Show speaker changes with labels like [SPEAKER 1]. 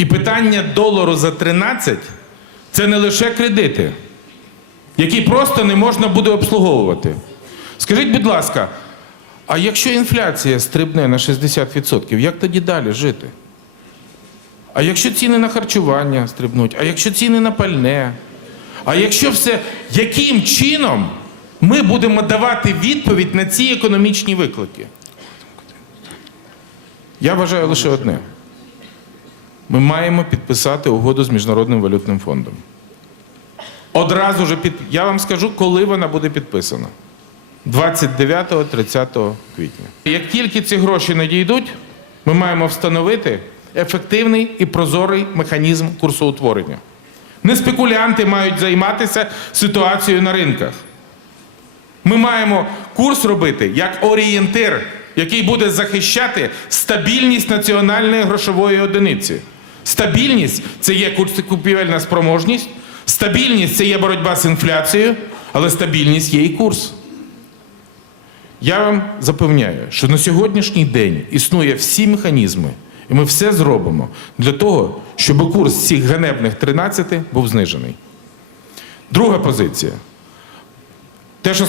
[SPEAKER 1] І питання долару за 13 це не лише кредити, які просто не можна буде обслуговувати. Скажіть, будь ласка, а якщо інфляція стрибне на 60%, як тоді далі жити? А якщо ціни на харчування стрибнуть, а якщо ціни на пальне, а якщо все, яким чином ми будемо давати відповідь на ці економічні виклики? Я вважаю лише одне. Ми маємо підписати угоду з Міжнародним валютним фондом. Одразу ж під... я вам скажу, коли вона буде підписана. 29-30 квітня. Як тільки ці гроші надійдуть, ми маємо встановити ефективний і прозорий механізм курсоутворення. Не спекулянти мають займатися ситуацією на ринках. Ми маємо курс робити як орієнтир, який буде захищати стабільність національної грошової одиниці. Стабільність це є купівельна спроможність, стабільність це є боротьба з інфляцією, але стабільність є і курс. Я вам запевняю, що на сьогоднішній день існує всі механізми, і ми все зробимо для того, щоб курс цих ганебних 13 був знижений. Друга позиція. Те, що